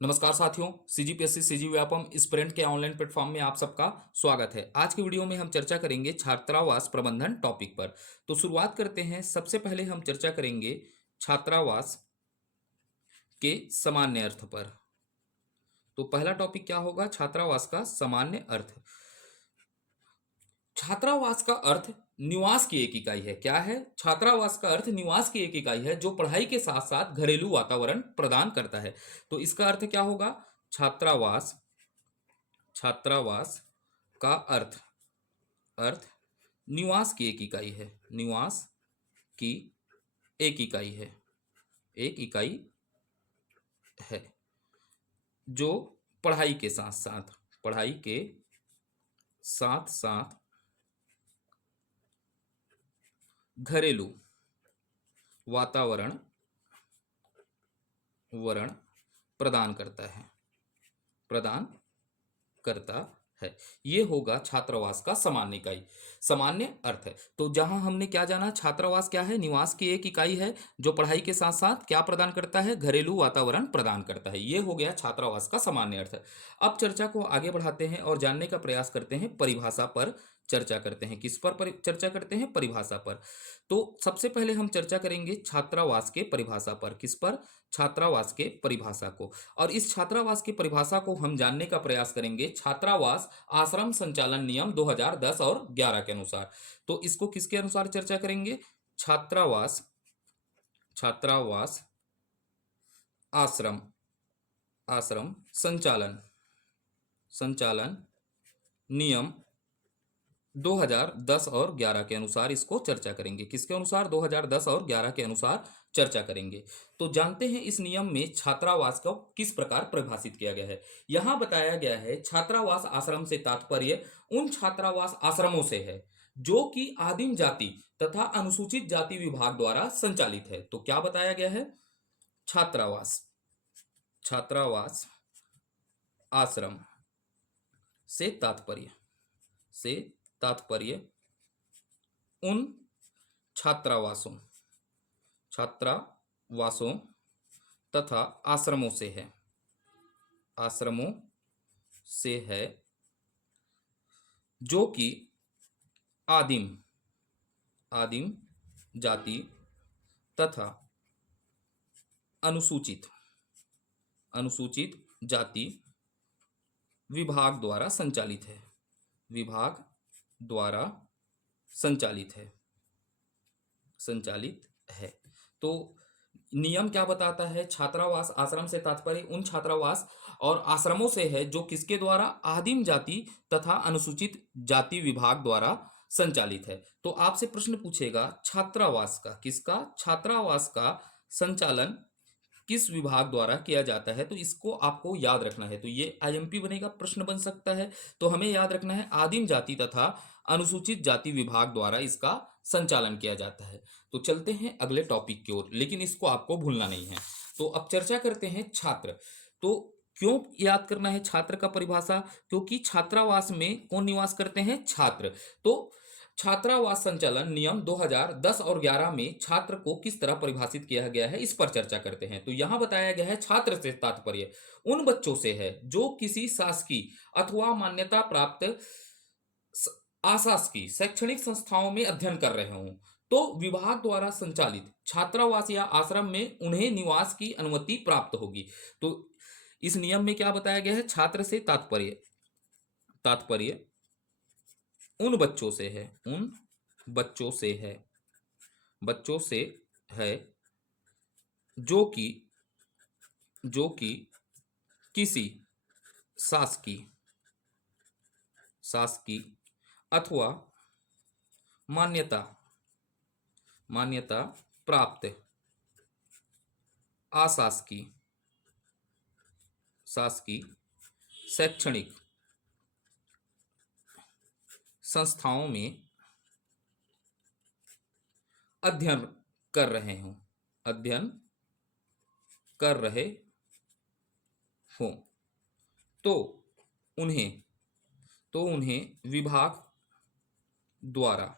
नमस्कार साथियों, CGPSC CG Vyapam sprint के ऑनलाइन प्लेटफॉर्म में आप सबका स्वागत है। आज की वीडियो में हम चर्चा करेंगे छात्रावास प्रबंधन टॉपिक पर। तो शुरुआत करते हैं। सबसे पहले हम चर्चा करेंगे छात्रावास के सामान्य अर्थ पर। तो पहला टॉपिक क्या होगा? छात्रावास का सामान्य अर्थ। छात्रावास का अर्थ निवास की एक इकाई है। क्या है? छात्रावास का अर्थ निवास की एक इकाई है जो पढ़ाई के साथ साथ घरेलू वातावरण प्रदान करता है। तो इसका अर्थ क्या होगा? छात्रावास छात्रावास का अर्थ अर्थ निवास की एक इकाई है। निवास की एक इकाई है। एक इकाई है जो पढ़ाई के साथ साथ घरेलू वातावरण वरण प्रदान करता है प्रदान करता है। ये होगा छात्रावास का सामान्य इकाई, सामान्य अर्थ है। तो जहां हमने क्या जाना? छात्रावास क्या है? निवास की एक इकाई है जो पढ़ाई के साथ साथ क्या प्रदान करता है? घरेलू वातावरण प्रदान करता है। ये हो गया छात्रावास का सामान्य अर्थ। अब चर्चा को आगे बढ़ाते हैं और जानने का प्रयास करते हैं। परिभाषा पर चर्चा करते हैं। किस पर चर्चा करते हैं? परिभाषा पर। तो सबसे पहले हम चर्चा करेंगे छात्रावास के परिभाषा पर। किस पर? छात्रावास के परिभाषा को। और इस छात्रावास की परिभाषा को हम जानने का प्रयास करेंगे छात्रावास आश्रम संचालन नियम 2010 और 11 के अनुसार। तो इसको किसके अनुसार चर्चा करेंगे? छात्रावास छात्रावास आश्रम आश्रम संचालन संचालन नियम 2010 और 11 के अनुसार इसको चर्चा करेंगे। किसके अनुसार? 2010 और 11 के अनुसार चर्चा करेंगे। तो जानते हैं इस नियम में छात्रावास को किस प्रकार परिभाषित किया गया है। यहां बताया गया है छात्रावास आश्रम से तात्पर्य उन छात्रावास आश्रमों से है जो कि आदिम जाति तथा अनुसूचित जाति विभाग द्वारा संचालित है। तो क्या बताया गया है? छात्रावास छात्रावास आश्रम से तात्पर्य उन छात्रावासों छात्रावासों तथा आश्रमों से है जो कि आदिम आदिम जाति तथा अनुसूचित अनुसूचित जाति विभाग द्वारा संचालित है। तो नियम क्या बताता है? छात्रावास आश्रम से तात्पर्य उन छात्रावास और आश्रमों से है जो किसके द्वारा? आदिम जाति तथा अनुसूचित जाति विभाग द्वारा संचालित है। तो आपसे प्रश्न पूछेगा छात्रावास का, किसका? छात्रावास का संचालन किस विभाग द्वारा किया जाता है? तो इसको आपको याद रखना है। तो ये आईएमपी बनेगा, प्रश्न बन सकता है। तो हमें याद रखना है आदिम जाति तथा अनुसूचित जाति विभाग द्वारा इसका संचालन किया जाता है। तो चलते हैं अगले टॉपिक की ओर, लेकिन इसको आपको भूलना नहीं है। तो अब चर्चा करते हैं छात्र। तो क्यों याद करना है छात्र का परिभाषा? क्योंकि छात्रावास में कौन निवास करते हैं? छात्र। तो छात्रावास संचालन नियम 2010 और 11 में छात्र को किस तरह परिभाषित किया गया है, इस पर चर्चा करते हैं। तो यहां बताया गया है छात्र से तात्पर्य उन बच्चों से है जो किसी शासकीय अथवा मान्यता प्राप्त अशासकीय शैक्षणिक संस्थाओं में अध्ययन कर रहे हों तो विभाग द्वारा संचालित छात्रावास या आश्रम में उन्हें निवास की अनुमति प्राप्त होगी। तो इस नियम में क्या बताया गया है? छात्र से तात्पर्य उन बच्चों से है बच्चों से है जो कि किसी शासकीय अथवा मान्यता प्राप्त अशासकीय शैक्षणिक संस्थाओं में अध्ययन कर रहे हों तो उन्हें विभाग द्वारा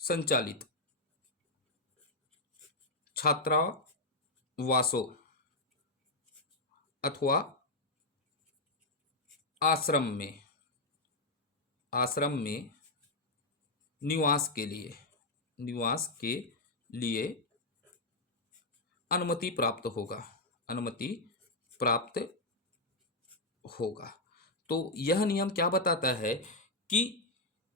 संचालित छात्रावासों अथवा आश्रम में निवास के लिए अनुमति प्राप्त होगा। तो यह नियम क्या बताता है कि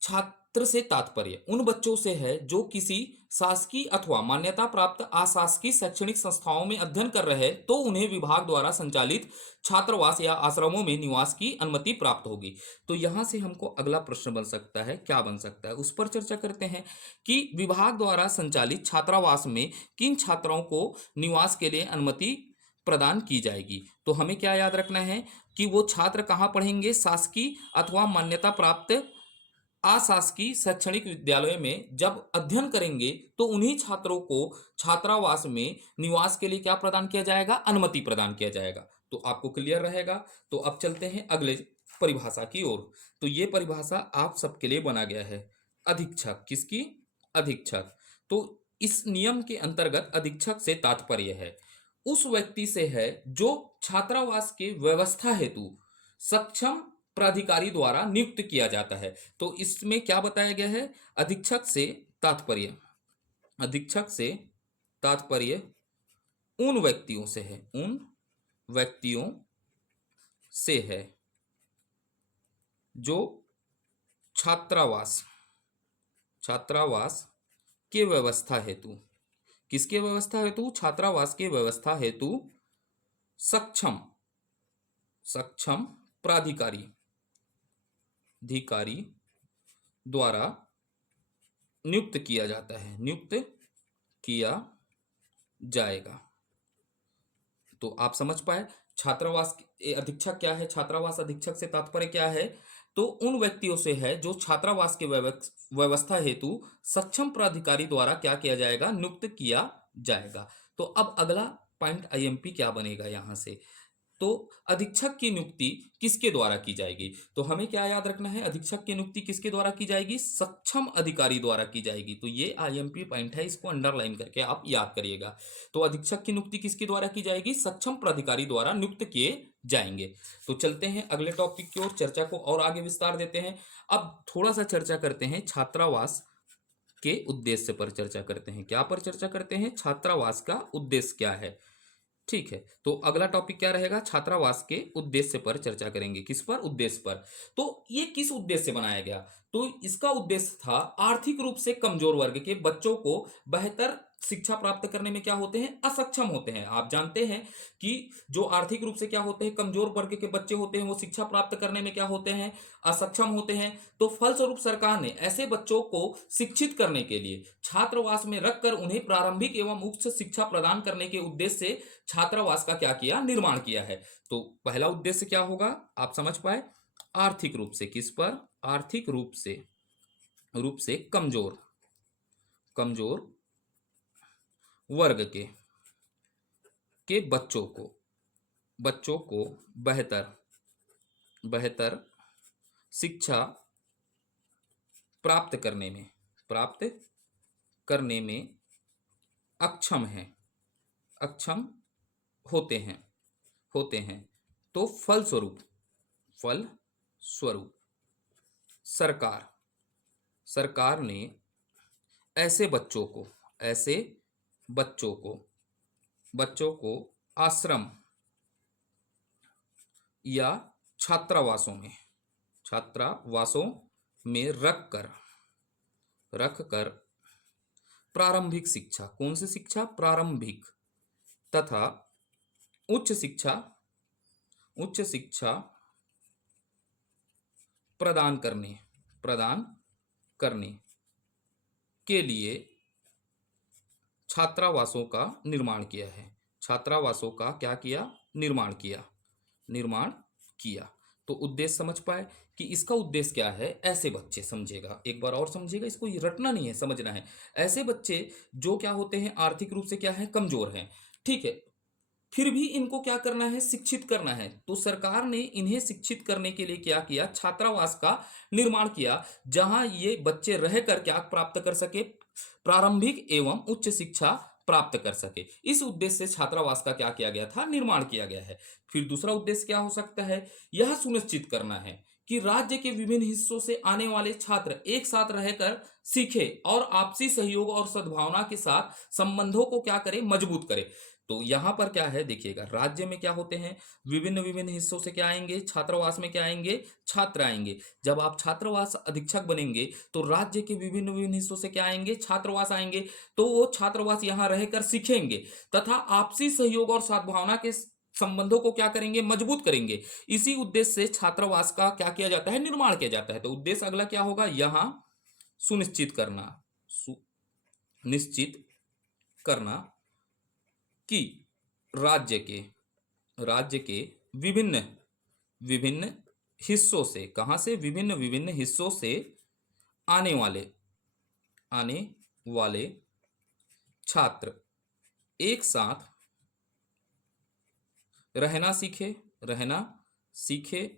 छात्र से तात्पर्य उन बच्चों से है जो किसी शासकीय अथवा मान्यता प्राप्त अशासकीय शैक्षणिक संस्थाओं में अध्ययन कर रहे हैं, तो उन्हें विभाग द्वारा संचालित छात्रावास या आश्रमों में निवास की अनुमति प्राप्त होगी। तो यहां से हमको अगला प्रश्न बन सकता है, क्या बन सकता है, उस पर चर्चा करते हैं कि विभाग द्वारा संचालित छात्रावास में किन छात्राओं को निवास के लिए अनुमति प्रदान की जाएगी। तो हमें क्या याद रखना है कि वो छात्र कहाँ पढ़ेंगे, शासकीय अथवा मान्यता प्राप्त अशासकीय शैक्षणिक विद्यालय में जब अध्ययन करेंगे तो उन्हीं छात्रों को छात्रावास में निवास के लिए क्या प्रदान किया जाएगा, अनुमति प्रदान किया जाएगा। तो आपको क्लियर रहेगा। तो अब चलते हैं अगले परिभाषा की ओर। तो ये परिभाषा आप सबके लिए बना गया है, अधीक्षक। किसकी? अधीक्षक। तो इस नियम के अंतर्गत अधीक्षक से तात्पर्य है उस व्यक्ति से है जो छात्रावास के व्यवस्था हेतु सक्षम प्राधिकारी द्वारा नियुक्त किया जाता है। तो इसमें क्या बताया गया है, अधीक्षक से तात्पर्य उन व्यक्तियों से है जो छात्रावास के व्यवस्था हेतु, किसके व्यवस्था हेतु, छात्रावास के व्यवस्था हेतु सक्षम प्राधिकारी द्वारा नियुक्त किया जाएगा। तो आप समझ पाए छात्रावास अधीक्षक क्या है, छात्रावास अधीक्षक से तात्पर्य क्या है। तो उन व्यक्तियों से है जो छात्रावास के व्यवस्था हेतु सक्षम प्राधिकारी द्वारा क्या किया जाएगा, नियुक्त किया जाएगा। तो अब अगला पॉइंट आईएमपी क्या बनेगा यहां से, तो अधीक्षक की नियुक्ति किसके द्वारा की जाएगी। तो हमें क्या याद रखना है, अधीक्षक की नियुक्ति किसके द्वारा की जाएगी, सक्षम अधिकारी द्वारा की जाएगी। तो ये आईएमपी पॉइंट है, इसको अंडरलाइन करके आप याद करिएगा। तो अधीक्षक की नियुक्ति किसके द्वारा की जाएगी, सक्षम प्राधिकारी द्वारा नियुक्त किए जाएंगे। तो चलते हैं अगले टॉपिक की ओर, चर्चा को और आगे विस्तार देते हैं। अब थोड़ा सा चर्चा करते हैं छात्रावास के उद्देश्य पर चर्चा करते हैं। क्या पर चर्चा करते हैं, छात्रावास का उद्देश्य क्या है। ठीक है, तो अगला टॉपिक क्या रहेगा, छात्रावास के उद्देश्य पर चर्चा करेंगे। किस पर, उद्देश्य पर। तो ये किस उद्देश्य से बनाया गया, तो इसका उद्देश्य था आर्थिक रूप से कमजोर वर्ग के बच्चों को बेहतर शिक्षा प्राप्त करने में क्या होते हैं, असक्षम होते हैं। आप जानते हैं कि जो आर्थिक रूप से क्या होते हैं, कमजोर वर्ग के बच्चे होते हैं, वो शिक्षा प्राप्त करने में क्या होते हैं, असक्षम होते हैं। तो फलस्वरूप सरकार ने ऐसे बच्चों को शिक्षित करने के लिए छात्रावास में रखकर उन्हें प्रारंभिक एवं उच्च शिक्षा प्रदान करने के उद्देश्य से छात्रावास का क्या किया, निर्माण किया है। तो पहला उद्देश्य क्या होगा, आप समझ पाए, आर्थिक रूप से, किस पर, आर्थिक रूप से कमजोर वर्ग के बच्चों को बेहतर शिक्षा प्राप्त करने में अक्षम होते हैं। तो फलस्वरूप सरकार ने ऐसे बच्चों को आश्रम या छात्रावासों में रखकर प्रारंभिक शिक्षा, कौन सी शिक्षा, प्रारंभिक तथा उच्च शिक्षा प्रदान करने के लिए छात्रावासों का निर्माण किया है। छात्रावासों का क्या किया, निर्माण किया। तो उद्देश्य समझ पाए कि इसका उद्देश्य क्या है, ऐसे बच्चे, समझेगा एक बार और समझेगा, इसको ये रटना नहीं है, समझना है। ऐसे बच्चे जो क्या होते हैं, आर्थिक रूप से क्या है, कमजोर हैं, ठीक है, फिर भी इनको क्या करना है, शिक्षित करना है। तो सरकार ने इन्हें शिक्षित करने के लिए क्या किया, छात्रावास का निर्माण किया, जहां ये बच्चे रहकर क्या प्राप्त कर सके, प्रारंभिक एवं उच्च शिक्षा प्राप्त कर सके। इस उद्देश्य से छात्रावास का क्या किया गया था, निर्माण किया गया है। फिर दूसरा उद्देश्य क्या हो सकता है, यह सुनिश्चित करना है कि राज्य के विभिन्न हिस्सों से आने वाले छात्र एक साथ रहकर सीखे और आपसी सहयोग और सद्भावना के साथ संबंधों को क्या करें, मजबूत करें। तो यहाँ पर क्या है देखिएगा, राज्य में क्या होते हैं, विभिन्न विभिन्न हिस्सों से क्या आएंगे, छात्रावास में क्या आएंगे, छात्र आएंगे। जब आप छात्रावास अधीक्षक बनेंगे तो राज्य के विभिन्न विभिन्न हिस्सों से क्या आएंगे, छात्रावास आएंगे। तो वो छात्रावास यहाँ रहकर सीखेंगे तथा आपसी सहयोग और सद्भावना के संबंधों को क्या करेंगे, मजबूत करेंगे। इसी उद्देश्य से छात्रावास का क्या किया जाता है, निर्माण किया जाता है। तो उद्देश्य अगला क्या होगा, यहां सुनिश्चित करना, सुनिश्चित करना कि राज्य के विभिन्न विभिन्न हिस्सों से, कहां से, विभिन्न विभिन्न हिस्सों से आने वाले छात्र एक साथ रहना सीखे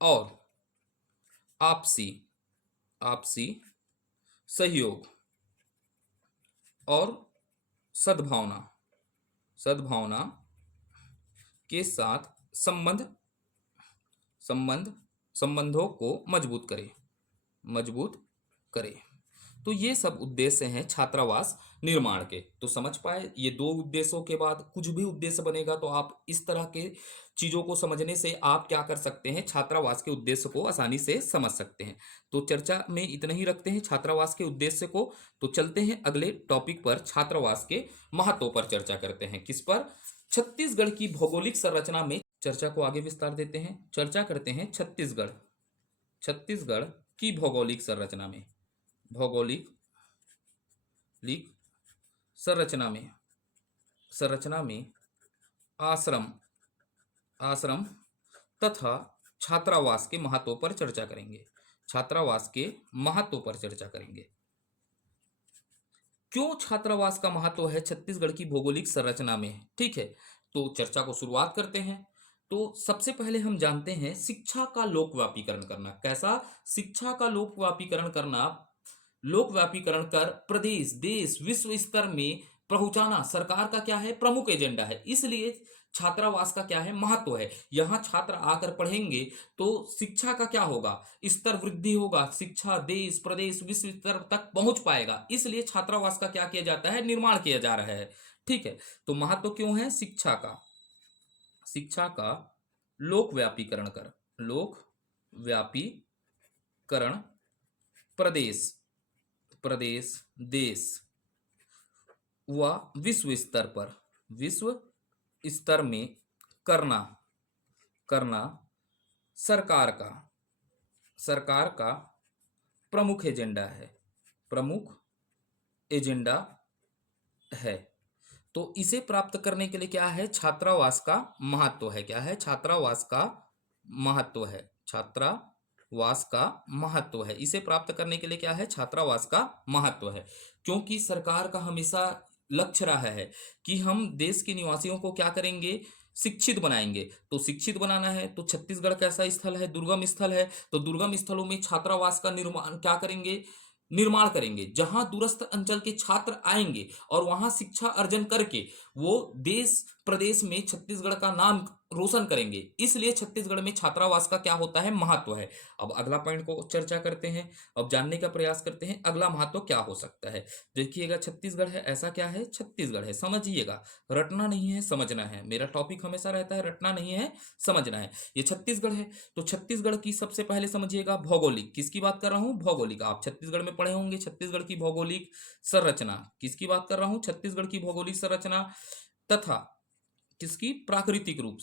और आपसी आपसी सहयोग और सद्भावना के साथ संबंधों को मजबूत करे। तो ये सब उद्देश्य हैं छात्रावास निर्माण के। तो समझ पाए, ये दो उद्देश्यों के बाद कुछ भी उद्देश्य बनेगा तो आप इस तरह के चीजों को समझने से आप क्या कर सकते हैं, छात्रावास के उद्देश्य को आसानी से समझ सकते हैं। तो चर्चा में इतना ही रखते हैं छात्रावास के उद्देश्य को। तो चलते हैं अगले टॉपिक पर, छात्रावास के महत्व पर चर्चा करते हैं। किस पर, छत्तीसगढ़ की भौगोलिक संरचना में चर्चा को आगे विस्तार देते हैं। चर्चा करते हैं छत्तीसगढ़ की भौगोलिक संरचना में, संरचना में आश्रम तथा छात्रावास के महत्व पर चर्चा करेंगे। क्यों छात्रावास का महत्व है छत्तीसगढ़ की भौगोलिक संरचना में, ठीक है। तो चर्चा को शुरुआत करते हैं। तो सबसे पहले हम जानते हैं शिक्षा का लोकव्यापीकरण करना। कैसा, शिक्षा का लोकव्यापीकरण कर प्रदेश, देश, विश्व स्तर में पहुंचाना सरकार का क्या है, प्रमुख एजेंडा है। इसलिए छात्रावास का क्या है, महत्व है। यहाँ छात्र आकर पढ़ेंगे तो शिक्षा का क्या होगा, स्तर वृद्धि होगा, शिक्षा देश, प्रदेश, विश्व स्तर तक पहुंच पाएगा। इसलिए छात्रावास का क्या किया जाता है, निर्माण किया जा रहा है, ठीक है। तो महत्व क्यों है, शिक्षा का लोकव्यापीकरण प्रदेश, देश व विश्व स्तर में करना सरकार का प्रमुख एजेंडा है। तो इसे प्राप्त करने के लिए क्या है, छात्रावास का महत्व है। क्या है, छात्रावास का महत्व है। इसे प्राप्त करने के लिए क्या है, छात्रावास का महत्व है। क्योंकि सरकार का हमेशा लक्ष्य रहा है कि हम देश के निवासियों को क्या करेंगे, शिक्षित बनाएंगे। तो शिक्षित बनाना है तो छत्तीसगढ़ कैसा स्थल है, दुर्गम स्थल है। तो दुर्गम स्थलों में छात्रावास का निर्माण करेंगे जहां दूरस्थ अंचल के छात्र आएंगे और वहां शिक्षा अर्जन करके वो देश प्रदेश में छत्तीसगढ़ का नाम रोशन करेंगे। इसलिए छत्तीसगढ़ में छात्रावास का क्या होता है, महत्व है। अब अगला पॉइंट को चर्चा करते हैं, अब जानने का प्रयास करते हैं अगला महत्व क्या हो सकता है। देखिएगा, छत्तीसगढ़ है, ऐसा क्या है, छत्तीसगढ़ है, समझिएगा, रटना नहीं है, समझना है। मेरा टॉपिक हमेशा रहता है रटना नहीं है, समझना है। ये छत्तीसगढ़ है तो छत्तीसगढ़ की सबसे पहले समझिएगा भौगोलिक, किसकी बात कर रहा हूं, भौगोलिक। आप छत्तीसगढ़ में पढ़े होंगे छत्तीसगढ़ की भौगोलिक संरचना, किसकी बात कर रहा हूं, छत्तीसगढ़ की भौगोलिक संरचना तथा किसकी, प्राकृतिक रूप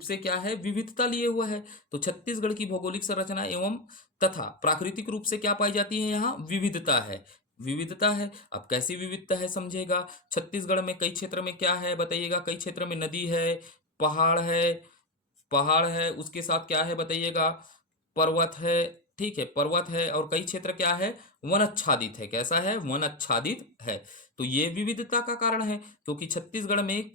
से क्या है, विविधता लिए हुआ है। तो छत्तीसगढ़ की भौगोलिक संरचना एवं तथा प्राकृतिक रूप से क्या पाई जाती है, यहाँ विविधता है। अब कैसी विविधता है समझेगा, छत्तीसगढ़ में कई क्षेत्र में क्या है बताइएगा, कई क्षेत्र में नदी है, पहाड़ है, उसके साथ क्या है बताइएगा, पर्वत है, ठीक है, पर्वत है। और कई क्षेत्र क्या है, वन आच्छादित है। कैसा है, वन आच्छादित है। तो ये विविधता का कारण है, क्योंकि छत्तीसगढ़ में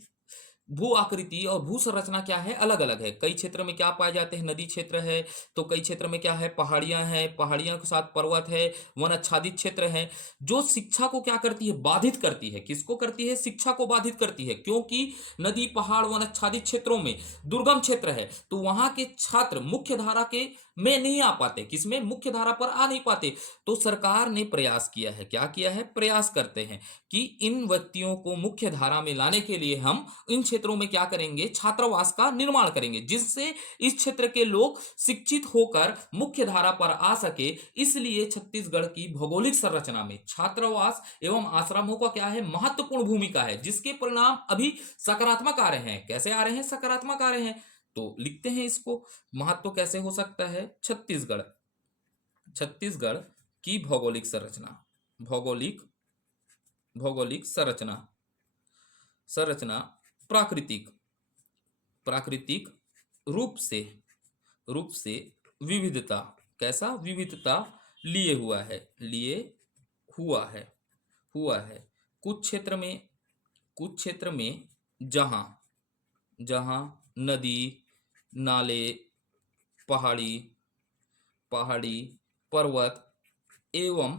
भू आकृति और भू संरचना क्या है, अलग अलग है। कई क्षेत्र में क्या पाए जाते हैं, नदी क्षेत्र है, तो कई क्षेत्र में क्या है, पहाड़ियां हैं, पहाड़ियों के साथ पर्वत है, वन आच्छादित क्षेत्र है। जो शिक्षा को क्या करती है, बाधित करती है। किसको करती है, शिक्षा को बाधित करती है, क्योंकि नदी पहाड़ वन आच्छादित क्षेत्रों में दुर्गम क्षेत्र है, तो वहां के छात्र मुख्य धारा के में नहीं आ पाते, किसमें, मुख्य धारा पर आ नहीं पाते। तो सरकार ने प्रयास किया है, क्या किया है, प्रयास करते हैं कि इन व्यक्तियों को मुख्य धारा में लाने के लिए हम इन क्षेत्रों में क्या करेंगे, छात्रावास का निर्माण करेंगे, जिससे इस क्षेत्र के लोग शिक्षित होकर मुख्य धारा पर आ सके। इसलिए छत्तीसगढ़ की भौगोलिक संरचना में छात्रावास एवं आश्रमों का क्या है, महत्वपूर्ण भूमिका है, जिसके परिणाम अभी सकारात्मक आ रहे हैं। कैसे आ रहे हैं, सकारात्मक आ रहे हैं। तो लिखते हैं इसको, महत्व कैसे हो सकता है, छत्तीसगढ़, छत्तीसगढ़ की भौगोलिक संरचना, भौगोलिक भौगोलिक संरचना, संरचना प्राकृतिक, प्राकृतिक रूप से विविधता, कैसा, विविधता लिए हुआ है, लिए हुआ है, हुआ है। कुछ क्षेत्र में, कुछ क्षेत्र में जहां, जहां नदी, नाले, पहाड़ी, पहाड़ी, पर्वत एवं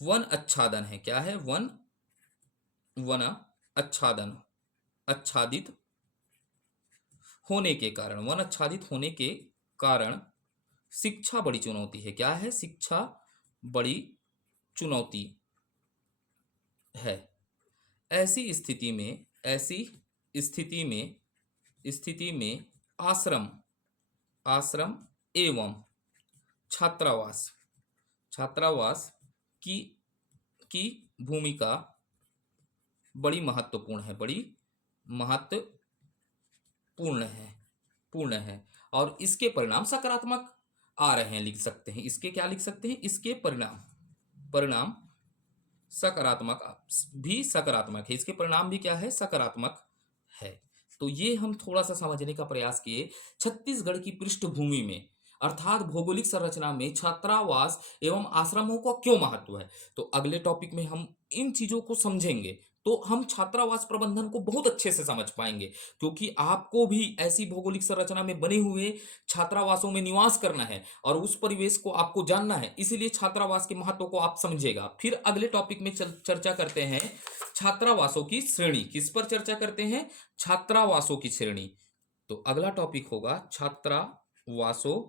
वन आच्छादन है, क्या है, वन आच्छादन, आच्छादित होने के कारण, वन आच्छादित होने के कारण शिक्षा बड़ी चुनौती है। क्या है, शिक्षा बड़ी चुनौती है। ऐसी स्थिति में, ऐसी स्थिति में आश्रम, आश्रम एवं छात्रावास, छात्रावास की की भूमिका बड़ी महत्वपूर्ण है, बड़ी महत्वपूर्ण है, पूर्ण है। और इसके परिणाम सकारात्मक आ रहे हैं, लिख सकते हैं। इसके क्या लिख सकते हैं, इसके परिणाम, परिणाम सकारात्मक भी, सकारात्मक है, इसके परिणाम भी क्या है, सकारात्मक है। तो ये हम थोड़ा सा समझने का प्रयास किए छत्तीसगढ़ की पृष्ठभूमि में, अर्थात भौगोलिक संरचना में छात्रावास एवं आश्रमों का क्यों महत्व है। तो अगले टॉपिक में हम इन चीजों को समझेंगे, तो हम छात्रावास प्रबंधन को बहुत अच्छे से समझ पाएंगे, क्योंकि आपको भी ऐसी भौगोलिक संरचना में बने हुए छात्रावासों में निवास करना है और उस परिवेश को आपको जानना है, इसीलिए छात्रावास के महत्व को आप समझेगा। फिर अगले टॉपिक में चर्चा करते हैं छात्रावासों की श्रेणी। किस पर चर्चा करते हैं, छात्रावासों की श्रेणी। तो अगला टॉपिक होगा छात्रावासों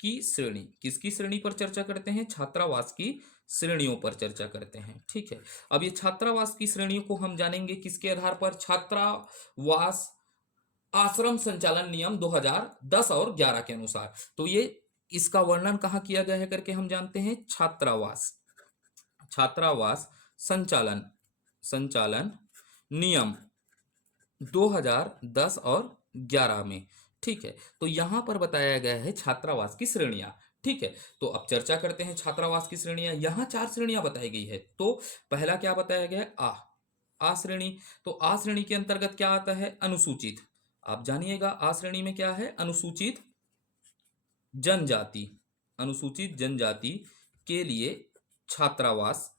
की श्रेणी। किसकी श्रेणी पर चर्चा करते हैं, छात्रावास की श्रेणियों पर चर्चा करते हैं। ठीक है, अब ये छात्रावास की श्रेणियों को हम जानेंगे किसके आधार पर, छात्रावास आश्रम संचालन नियम 2010 और 11 के अनुसार। तो ये इसका वर्णन कहाँ किया गया है करके हम जानते हैं, छात्रावास, छात्रावास संचालन, संचालन नियम 2010 और 11 में। ठीक है, तो यहां पर बताया गया है छात्रावास की श्रेणियां। ठीक है, तो अब चर्चा करते हैं छात्रावास की श्रेणियां। यहां 4 श्रेणियां बताई गई है। तो पहला क्या बताया गया है, आ श्रेणी। तो आ श्रेणी के अंतर्गत क्या आता है, अनुसूचित। आप जानिएगा आ श्रेणी में क्या है, अनुसूचित जनजाति, अनुसूचित जनजाति के लिए छात्रावास,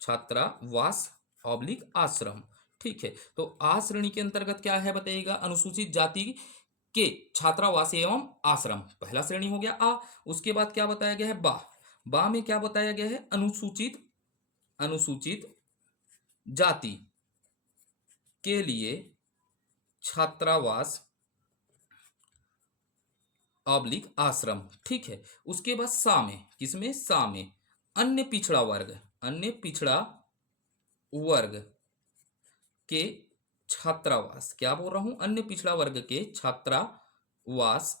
छात्रावास ऑब्लिक आश्रम। ठीक है, तो आ श्रेणी के अंतर्गत क्या है बताइएगा, अनुसूचित जाति के छात्रावास एवं आश्रम, पहला श्रेणी हो गया आ। उसके बाद क्या बताया गया है, बा में क्या बताया गया है, अनुसूचित, अनुसूचित जाति के लिए छात्रावास ऑब्लिक आश्रम। ठीक है, उसके बाद सा में, किसमें, सा में अन्य पिछड़ा वर्ग, अन्य पिछड़ा वर्ग के छात्रावास, क्या बोल रहा हूं, अन्य पिछड़ा वर्ग के छात्रावास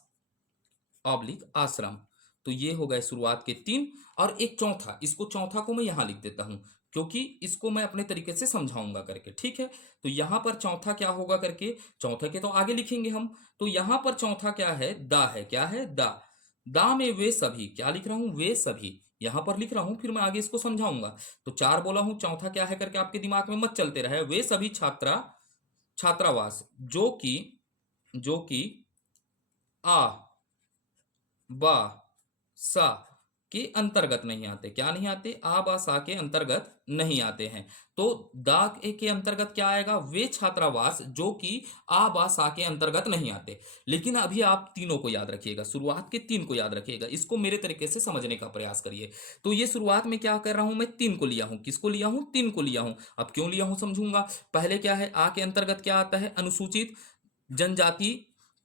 ऑब्लिक आश्रम। तो ये हो गए शुरुआत के 3। और एक चौथा, इसको चौथा को मैं यहां लिख देता हूं, क्योंकि इसको मैं अपने तरीके से समझाऊंगा करके। ठीक है, तो यहां पर चौथा क्या होगा करके, चौथे के तो आगे लिखेंगे हम। तो यहां पर चौथा क्या है, दा है, क्या है, दा। दा में वे सभी, क्या लिख रहा हूं, वे सभी यहां पर लिख रहा हूं, फिर मैं आगे इसको समझाऊंगा। तो 4 बोला हूं, चौथा क्या है करके आपके दिमाग में मत चलते रहे, वे सभी छात्रावास जो कि आ, बा, सा के अंतर्गत नहीं आते। क्या नहीं आते? आ बा सा के अंतर्गत नहीं आते हैं। तो दाग ए के अंतर्गत क्या आएगा? वे छात्रावास जो कि आ बा सा के अंतर्गत नहीं आते। लेकिन अभी आप तीनों को याद रखिएगा, शुरुआत के तीन को याद रखिएगा, इसको मेरे तरीके से समझने का प्रयास करिए। तो ये शुरुआत में क्या कर रहा हूं मैं? तीन को लिया हूं। किसको लिया हूं? तीन को लिया हूं। अब क्यों लिया हूं समझूंगा। पहले क्या है? आ के अंतर्गत क्या आता है? अनुसूचित जनजाति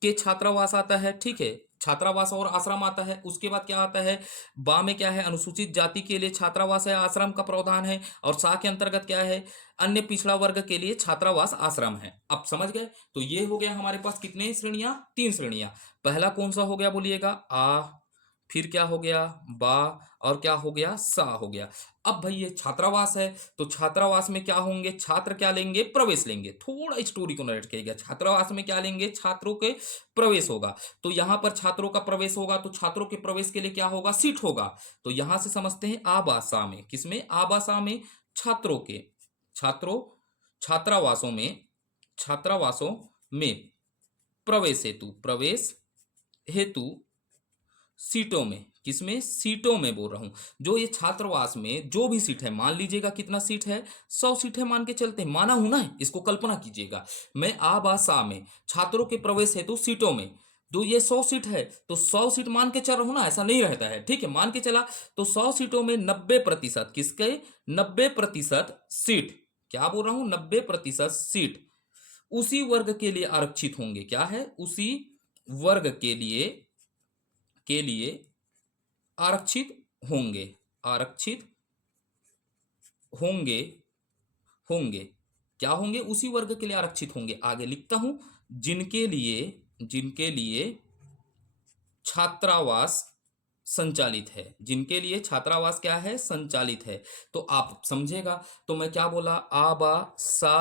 के छात्रावास आता है, ठीक है, छात्रावास और आश्रम आता है। उसके बाद क्या आता है? बा में क्या है? अनुसूचित जाति के लिए छात्रावास है, आश्रम का प्रावधान है। और सा के अंतर्गत क्या है? अन्य पिछड़ा वर्ग के लिए छात्रावास आश्रम है। अब समझ गए? तो ये हो गया हमारे पास कितने श्रेणियां? तीन श्रेणियां। पहला कौन सा हो गया बोलिएगा? आ, फिर क्या हो गया? बा, और क्या हो गया? सा हो गया। अब भाई ये छात्रावास है, तो छात्रावास में क्या होंगे? छात्र क्या लेंगे? प्रवेश लेंगे। थोड़ा स्टोरी को नरेट किया गया। छात्रावास में क्या लेंगे? छात्रों के प्रवेश होगा। तो यहां पर छात्रों का प्रवेश होगा, तो छात्रों के प्रवेश के लिए क्या होगा? सीट होगा। तो यहां से समझते हैं आबासा में, किसमें? आबासा में छात्रों के, छात्रों, छात्रावासों में, छात्रावासों में प्रवेश हेतु, प्रवेश हेतु सीटों में, किसमें? सीटों में बोल रहा हूं। जो ये छात्रावास में जो भी सीट है, मान लीजिएगा कितना सीट है? 100 सीट है मान के चलते हैं, माना हूं ना, इसको कल्पना कीजिएगा। मैं आबासा में छात्रों के प्रवेश हेतु सीटों में, तो ये 100 सीट है, तो 100 सीट मान के चल रहा हूं ना, ऐसा नहीं रहता है, ठीक है, मान के चला। तो 100 सीटों में 90%, किसके? 90% सीट, क्या बोल रहा हूं? 90% सीट उसी वर्ग के लिए आरक्षित होंगे। क्या है? उसी वर्ग के लिए आरक्षित होंगे, आरक्षित होंगे, होंगे, क्या होंगे? उसी वर्ग के लिए आरक्षित होंगे। आगे लिखता हूं, जिनके लिए छात्रावास संचालित है, जिनके लिए छात्रावास क्या है? संचालित है। तो आप समझेगा। तो मैं क्या बोला? आ बा सा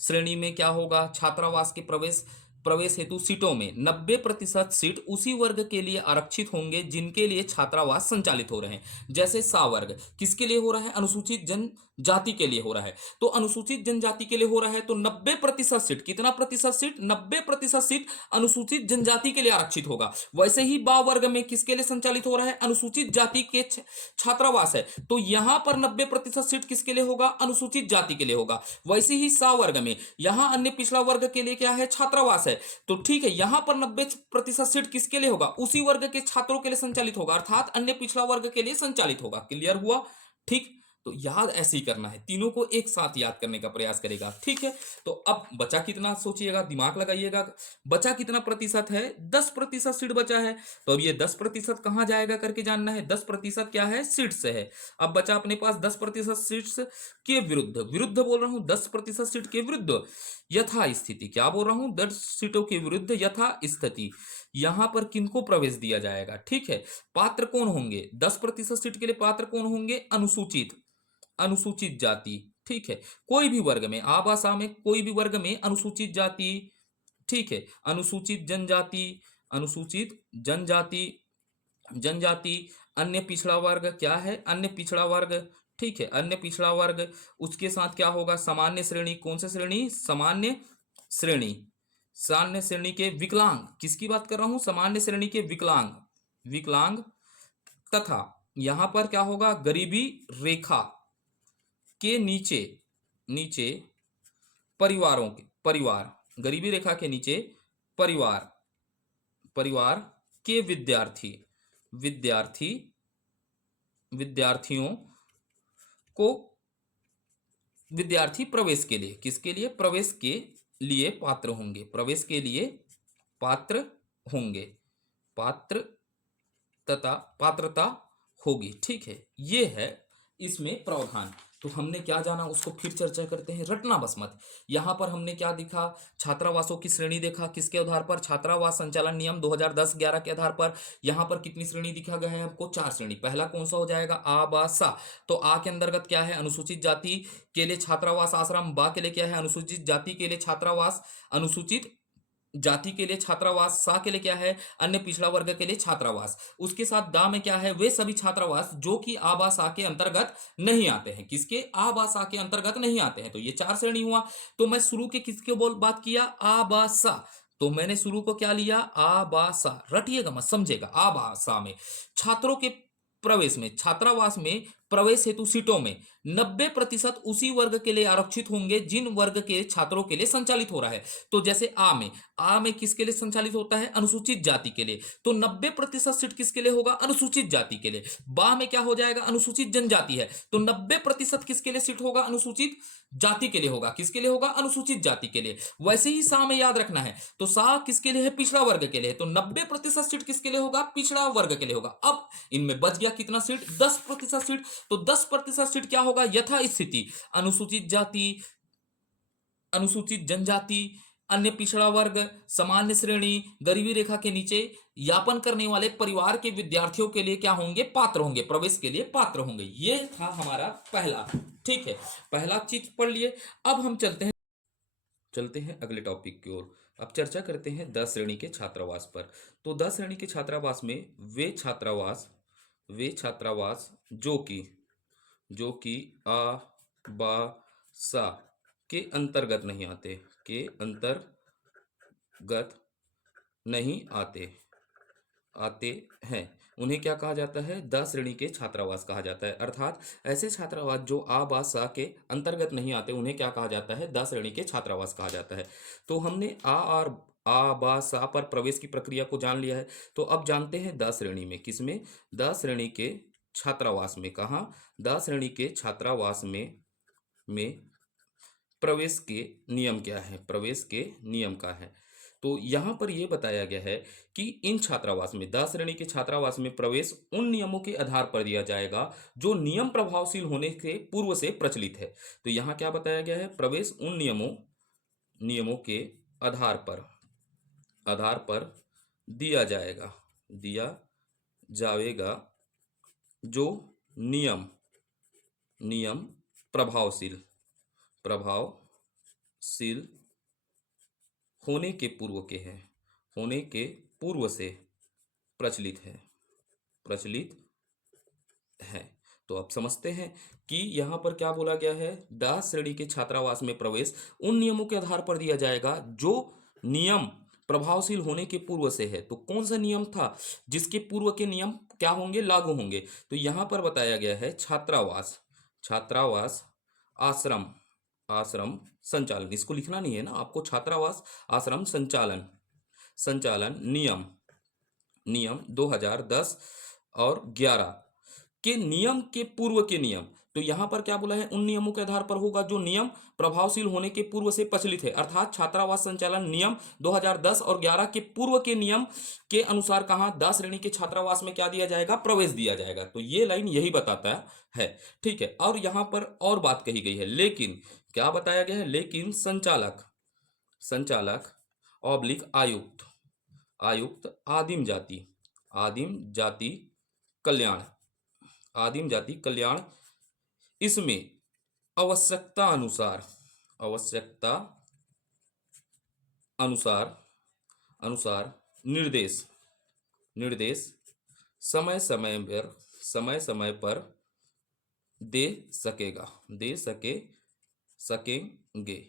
श्रेणी में क्या होगा? छात्रावास के प्रवेश प्रवेश हेतु सीटों में 90% सीट उसी वर्ग के लिए आरक्षित होंगे जिनके लिए छात्रावास संचालित हो रहे हैं। जैसे सा वर्ग किसके लिए हो रहा है? अनुसूचित जनजाति के लिए हो रहा है। तो अनुसूचित जनजाति के लिए हो रहा है, तो 90% सीट, कितना प्रतिशत सीट? 90% सीट अनुसूचित जनजाति के लिए आरक्षित होगा। वैसे ही बा वर्ग में किसके लिए संचालित हो रहा है? अनुसूचित जाति के छात्रावास है, तो यहां पर 90% सीट किसके लिए होगा? अनुसूचित जाति के लिए होगा। वैसे ही सा वर्ग में यहां अन्य पिछड़ा वर्ग के लिए क्या है? छात्रावास है, तो ठीक है, यहां पर 90% सीट किसके लिए होगा? उसी वर्ग के छात्रों के लिए संचालित होगा, अर्थात अन्य पिछड़ा वर्ग के लिए संचालित होगा। क्लियर हुआ? ठीक। तो याद ऐसे ही करना है, तीनों को एक साथ याद करने का प्रयास करेगा, ठीक है। तो अब बचा कितना सोचिएगा, दिमाग लगाइएगा। बचा कितना प्रतिशत है? 10% सीट बचा है। तो अब ये 10% कहां जाएगा करके जानना है। 10% क्या है? सीट से है। अब बचा अपने पास 10% सीट्स के विरुद्ध, विरुद्ध बोल रहा हूं, 10% सीट के विरुद्ध यथा स्थिति, क्या बोल रहा हूं? 10 सीटों के विरुद्ध यथा स्थिति यहां पर किनको प्रवेश दिया जाएगा? ठीक है, पात्र कौन होंगे? 10% सीट के लिए पात्र कौन होंगे? अनुसूचित, अनुसूचित जाति, ठीक है, कोई भी वर्ग में, आबासा में कोई भी वर्ग में अनुसूचित जाति, ठीक है, अनुसूचित जनजाति, अनुसूचित जनजाति, जनजाति, अन्य पिछड़ा वर्ग, क्या है? अन्य पिछड़ा वर्ग, ठीक है, अन्य पिछड़ा वर्ग। उसके साथ क्या होगा? सामान्य श्रेणी, कौन सी श्रेणी? सामान्य श्रेणी, सामान्य श्रेणी के विकलांग, किसकी बात कर रहा हूं? सामान्य श्रेणी के विकलांग, विकलांग, तथा यहां पर क्या होगा? गरीबी रेखा के नीचे, नीचे परिवारों के, परिवार, गरीबी रेखा के नीचे परिवार, परिवार के विद्यार्थी, विद्यार्थी, विद्यार्थियों को, विद्यार्थी प्रवेश के लिए, किसके लिए? प्रवेश के लिए पात्र होंगे, प्रवेश के लिए पात्र होंगे, पात्र तथा पात्रता होगी, ठीक है। ये है इसमें प्रावधान। तो हमने क्या जाना उसको फिर चर्चा करते हैं, रटना बस मत। यहां पर हमने क्या देखा? छात्रावासों की श्रेणी देखा, किसके आधार पर? छात्रावास संचालन नियम 2010-11 के आधार पर। यहां पर कितनी श्रेणी दिखा गया है हमको? 4 श्रेणी। पहला कौन सा हो जाएगा? आ बा सा। तो आ के अंतर्गत क्या है? अनुसूचित जाति के लिए छात्रावास आश्रम। बा के लिए क्या है? अनुसूचित जाति के लिए छात्रावास, अनुसूचित जाति के लिए छात्रावास। सा के लिए क्या है? अन्य पिछड़ा वर्ग के लिए छात्रावास। उसके साथ दा में क्या है? वे सभी छात्रावास जो कि आबा सा के अंतर्गत नहीं आते हैं। किसके? आबा सा के अंतर्गत नहीं आते हैं। तो ये 4 श्रेणी हुआ। तो मैं शुरू के किसके बोल बात किया? आबा सा। तो मैंने शुरू को क्या लिया? आबा सा। रटिएगा मत, समझेगा। आबा सा में छात्रों के प्रवेश में, छात्रावास में प्रवेश हेतु सीटों में 90% उसी वर्ग के लिए आरक्षित होंगे जिन वर्ग के छात्रों के लिए संचालित हो रहा है। तो जैसे आ में किसके लिए संचालित होता है? अनुसूचित जाति के लिए। तो 90% सीट किसके लिए होगा? अनुसूचित जाति के लिए। बा में क्या हो जाएगा? अनुसूचित जनजाति है, तो 90% किसके लिए सीट होगा? अनुसूचित जाति के लिए होगा। किसके लिए होगा? अनुसूचित जाति के लिए। वैसे ही सा में याद रखना है, तो सा किसके लिए है? पिछड़ा वर्ग के लिए। तो 90% सीट किसके लिए होगा? पिछड़ा वर्ग के लिए होगा। अब इनमें बच गया कितना सीट? 10% सीट। तो 10% सीट क्या होगा? यथा स्थिति अनुसूचित जाति, अनुसूचित जनजाति, अन्य पिछड़ा वर्ग, सामान्य श्रेणी, गरीबी रेखा के नीचे यापन करने वाले परिवार के विद्यार्थियों के लिए क्या होंगे? पात्र होंगे, प्रवेश के लिए पात्र होंगे। ये था हमारा पहला। ठीक है, पहला चीज पढ़ लिए। अब हम चलते हैं अगले टॉपिक की ओर। अब चर्चा करते हैं 10 श्रेणी के छात्रावास पर। तो 10 श्रेणी के छात्रावास में वे छात्रावास जो कि आ बा सा के अंतर्गत नहीं आते, के अंतर्गत नहीं आते हैं, उन्हें क्या कहा जाता है? 10 श्रेणी के छात्रावास कहा जाता है। अर्थात ऐसे छात्रावास जो आ बा सा के अंतर्गत नहीं आते उन्हें क्या कहा जाता है? 10 श्रेणी के छात्रावास कहा जाता है। तो हमने आ बा सा पर प्रवेश की प्रक्रिया को जान लिया है। तो अब जानते हैं 10 श्रेणी में, किसमें? 10 श्रेणी के छात्रावास में। कहाँ? 10 श्रेणी के छात्रावास में प्रवेश के नियम क्या है? प्रवेश के नियम का है। तो यहाँ पर यह बताया गया है कि इन छात्रावास में, 10 श्रेणी के छात्रावास में प्रवेश उन नियमों के आधार पर दिया जाएगा जो नियम प्रभावशील होने के पूर्व से प्रचलित है। तो यहाँ क्या बताया गया है? प्रवेश उन नियमों के आधार पर दिया जाएगा जो नियम प्रभावशील होने के पूर्व से प्रचलित है। तो अब समझते हैं कि यहाँ पर क्या बोला गया है? 10 श्रेणी के छात्रावास में प्रवेश उन नियमों के आधार पर दिया जाएगा जो नियम प्रभावशील होने के पूर्व से है। तो कौन सा नियम था जिसके पूर्व के नियम क्या होंगे? लागू होंगे। तो यहाँ पर बताया गया है छात्रावास आश्रम संचालन। इसको लिखना नहीं है ना आपको, छात्रावास आश्रम संचालन नियम 2010 और 11 के नियम के पूर्व के नियम। तो यहां पर क्या बोला है? उन नियमों के आधार पर होगा जो नियम प्रभावशील होने के पूर्व से प्रचलित है। अर्थात छात्रावास संचालन नियम 2010 और 11 के पूर्व के नियम के अनुसार कहां 10 श्रेणी के छात्रावास में क्या दिया जाएगा? प्रवेश दिया जाएगा। तो ये लाइन यही बताता है। ठीक है, और यहां पर और बात कही गई है, लेकिन क्या बताया गया है? लेकिन संचालक ऑब्लिक आयुक्त आदिम जाति कल्याण इसमें आवश्यकता अनुसार निर्देश समय समय पर दे सकेंगे।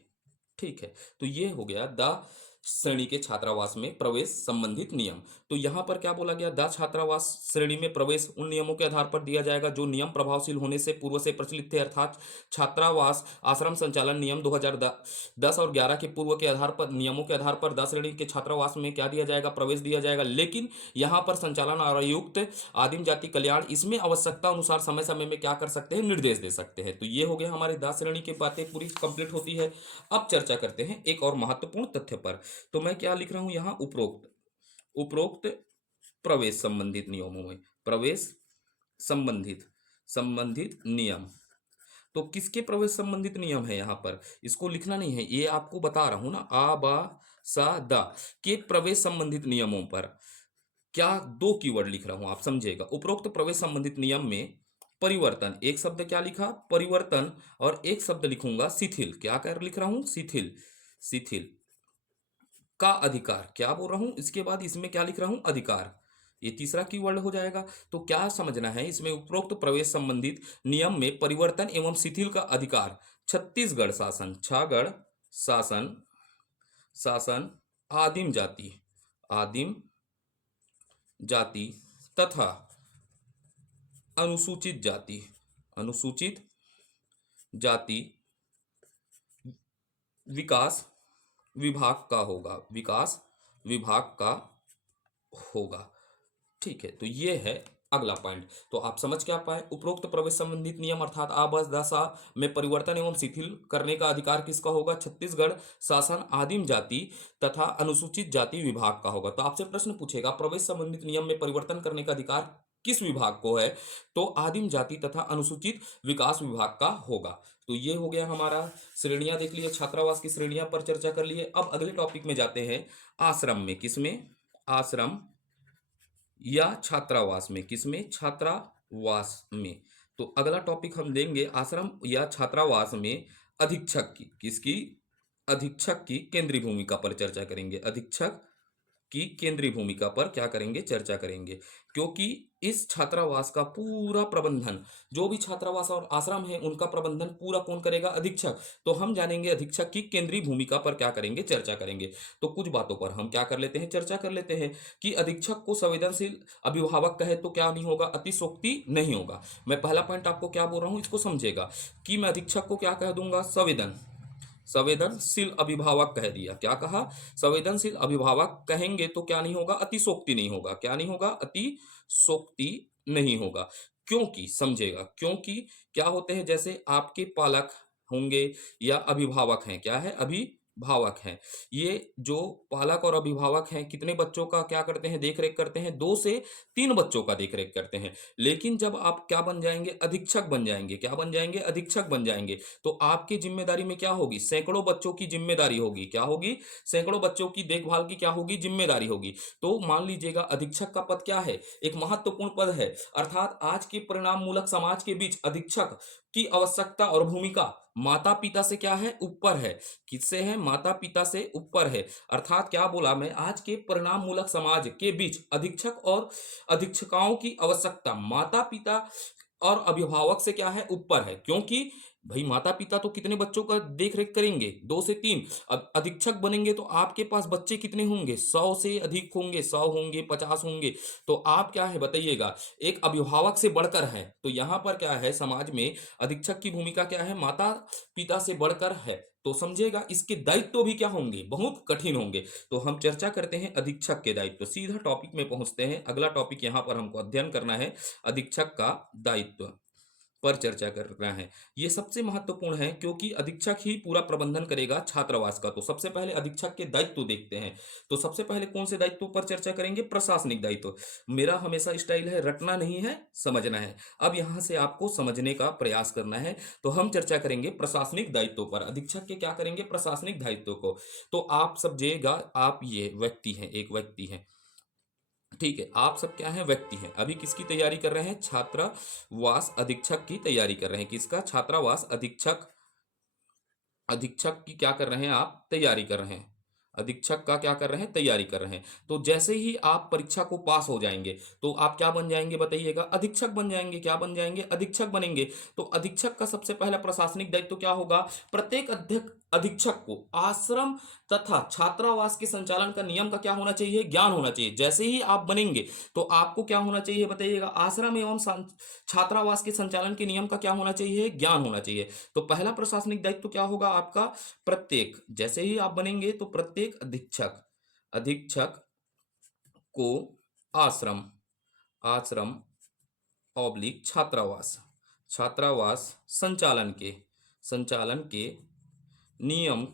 ठीक है, तो ये हो गया 10 श्रेणी के छात्रावास में प्रवेश संबंधित नियम। तो यहां पर क्या बोला गया? 10 छात्रावास श्रेणी में प्रवेश उन नियमों के आधार पर दिया जाएगा जो नियम प्रभावशील होने से पूर्व से प्रचलित थे। अर्थात छात्रावास आश्रम संचालन नियम 2010 और 11 के पूर्व के आधार पर, नियमों के आधार पर 10 श्रेणी के छात्रावास में क्या दिया जाएगा? प्रवेश दिया जाएगा। लेकिन यहाँ पर संचालन आयुक्त आदिम जाति कल्याण इसमें आवश्यकता अनुसार समय समय में क्या कर सकते हैं? निर्देश दे सकते हैं। तो ये हो गया हमारे 10 श्रेणी की बातें पूरी कंप्लीट होती है। अब चर्चा करते हैं एक और महत्वपूर्ण तथ्य पर। तो मैं क्या लिख रहा हूं यहां? उपरोक्त प्रवेश संबंधित नियमों में प्रवेश संबंधित नियम। तो किसके प्रवेश संबंधित नियम है? यहां पर इसको लिखना नहीं है, ये आपको बता रहा हूं ना। आ बा सा दा के प्रवेश संबंधित नियमों पर क्या 2 कीवर्ड लिख रहा हूं, आप समझिएगा। उपरोक्त प्रवेश संबंधित नियम में परिवर्तन, एक शब्द क्या लिखा? परिवर्तन, और एक शब्द लिखूंगा शिथिल। क्या कर लिख रहा हूं? शिथिल का अधिकार। क्या बोल रहा हूं? इसके बाद इसमें क्या लिख रहा हूं? अधिकार। ये तीसरा कीवर्ड हो जाएगा। तो क्या समझना है इसमें? उपरोक्त प्रवेश संबंधित नियम में परिवर्तन एवं शिथिल का अधिकार छत्तीसगढ़ शासन आदिम जाति तथा अनुसूचित जाति, अनुसूचित जाति विकास विभाग का होगा, विकास विभाग का होगा। ठीक है, तो ये है अगला पॉइंट। तो आप समझ क्या पाए, उपरोक्त प्रवेश संबंधित नियम अर्थात आवास दशा में परिवर्तन एवं शिथिल करने का अधिकार किसका होगा? छत्तीसगढ़ शासन आदिम जाति तथा अनुसूचित जाति विभाग का होगा। तो आपसे प्रश्न पूछेगा प्रवेश संबंधित नियम में परिवर्तन करने का अधिकार किस विभाग को है? तो आदिम जाति तथा अनुसूचित विकास विभाग का होगा। तो ये हो गया हमारा, श्रेणियां देख लिए, छात्रावास की श्रेणियां पर चर्चा कर लिए। अब अगले टॉपिक में जाते हैं, आश्रम में। किसमें? आश्रम या छात्रावास में। किसमें? छात्रावास में। तो अगला टॉपिक हम लेंगे आश्रम या छात्रावास में अधीक्षक की। किसकी? अधीक्षक की केंद्रीय भूमिका पर चर्चा करेंगे। अधीक्षक की केंद्रीय भूमिका पर क्या करेंगे? चर्चा करेंगे। क्योंकि इस छात्रावास का पूरा प्रबंधन, जो भी छात्रावास और आश्रम है उनका प्रबंधन पूरा कौन करेगा? अधीक्षक। तो हम जानेंगे अधीक्षक की केंद्रीय भूमिका पर क्या करेंगे? चर्चा करेंगे। तो कुछ बातों पर हम क्या कर लेते हैं? चर्चा कर लेते हैं कि अधीक्षक को संवेदनशील अभिभावक कहे तो क्या नहीं होगा? अतिशोक्ति नहीं होगा। मैं पहला पॉइंट आपको क्या बोल रहा हूं इसको समझेगा कि मैं अधीक्षक को क्या कह दूंगा? संवेदनशील अभिभावक कह दिया। क्या कहा? संवेदनशील अभिभावक कहेंगे तो क्या नहीं होगा? अतिशोक्ति नहीं होगा। क्या नहीं होगा? अतिशोक्ति नहीं होगा। क्योंकि समझेगा, क्योंकि क्या होते हैं, जैसे आपके पालक होंगे या अभिभावक हैं। क्या है? अभिभावक हैं। ये जो पालक और अभिभावक हैं, कितने बच्चों का क्या करते हैं? देख रेख करते हैं। 2 से 3 बच्चों का देख रेख करते हैं। लेकिन जब आप क्या बन जाएंगे? अधीक्षक बन जाएंगे। क्या बन जाएंगे? अधीक्षक बन जाएंगे। तो आपकी जिम्मेदारी में क्या होगी? सैकड़ों बच्चों की जिम्मेदारी होगी। क्या होगी? सैकड़ों बच्चों की देखभाल की क्या होगी? जिम्मेदारी होगी। तो मान लीजिएगा अधीक्षक का पद क्या है? एक महत्वपूर्ण पद है। अर्थात आज के परिणाम मूलक समाज के बीच अधीक्षक की आवश्यकता और भूमिका माता पिता से क्या है? ऊपर है। किससे है? माता पिता से ऊपर है। अर्थात क्या बोला मैं? आज के परिणाम मूलक समाज के बीच अधीक्षक और अधीक्षकाओं की आवश्यकता माता पिता और अभिभावक से क्या है? ऊपर है। क्योंकि भाई माता पिता तो कितने बच्चों का देख रेख करेंगे? 2 से 3। अब अधीक्षक बनेंगे तो आपके पास बच्चे कितने होंगे? 100 से अधिक होंगे। 100 होंगे, 50 होंगे। तो आप क्या है बताइएगा? एक अभिभावक से बढ़कर है। तो यहां पर क्या है? समाज में अधीक्षक की भूमिका क्या है? माता पिता से बढ़कर है। तो समझेगा इसके दायित्व भी क्या होंगे? बहुत कठिन होंगे। तो हम चर्चा करते हैं अधीक्षक के दायित्व। सीधा टॉपिक में पहुंचते हैं। अगला टॉपिक यहां पर हमको अध्ययन करना है, अधीक्षक का दायित्व पर चर्चा करना है। ये सबसे महत्वपूर्ण है क्योंकि अधीक्षक ही पूरा प्रबंधन करेगा छात्रावास का। तो सबसे पहले अधीक्षक के दायित्व देखते हैं। तो सबसे पहले कौन से दायित्व पर चर्चा करेंगे? प्रशासनिक दायित्व। मेरा हमेशा स्टाइल है रटना नहीं है, समझना है। अब यहां से आपको समझने का प्रयास करना है। तो हम चर्चा करेंगे प्रशासनिक दायित्व पर। अधीक्षक के क्या करेंगे? प्रशासनिक दायित्व को। तो आप समझिएगा, आप ये व्यक्ति हैं, एक व्यक्ति हैं। ठीक है, आप सब क्या है? व्यक्ति हैं। अभी किसकी तैयारी कर रहे हैं? छात्रावास अधीक्षक की तैयारी कर रहे हैं। किसका? छात्रावास अधीक्षक। अधीक्षक की क्या कर रहे हैं आप? तैयारी कर रहे हैं। अधीक्षक का क्या कर रहे हैं? तैयारी कर रहे हैं। तो जैसे ही आप परीक्षा को पास हो जाएंगे तो आप क्या बन जाएंगे बताइएगा? अधीक्षक बन जाएंगे। क्या बन जाएंगे? अधीक्षक बनेंगे। तो अधीक्षक का सबसे पहला प्रशासनिक दायित्व क्या होगा? प्रत्येक अध्यक्ष अधीक्षक को आश्रम तथा छात्रावास के संचालन का नियम का क्या होना चाहिए? ज्ञान होना चाहिए। जैसे ही आप बनेंगे तो आपको क्या होना चाहिए बताइएगा? आश्रम एवं छात्रावास के संचालन के नियम का क्या होना चाहिए? ज्ञान होना चाहिए। तो पहला प्रशासनिक दायित्व क्या होगा आपका? प्रत्येक, जैसे ही आप बनेंगे तो प्रत्येक अधीक्षक अधीक्षक को आश्रम आश्रम ऑब्लिक छात्रावास छात्रावास संचालन के नियम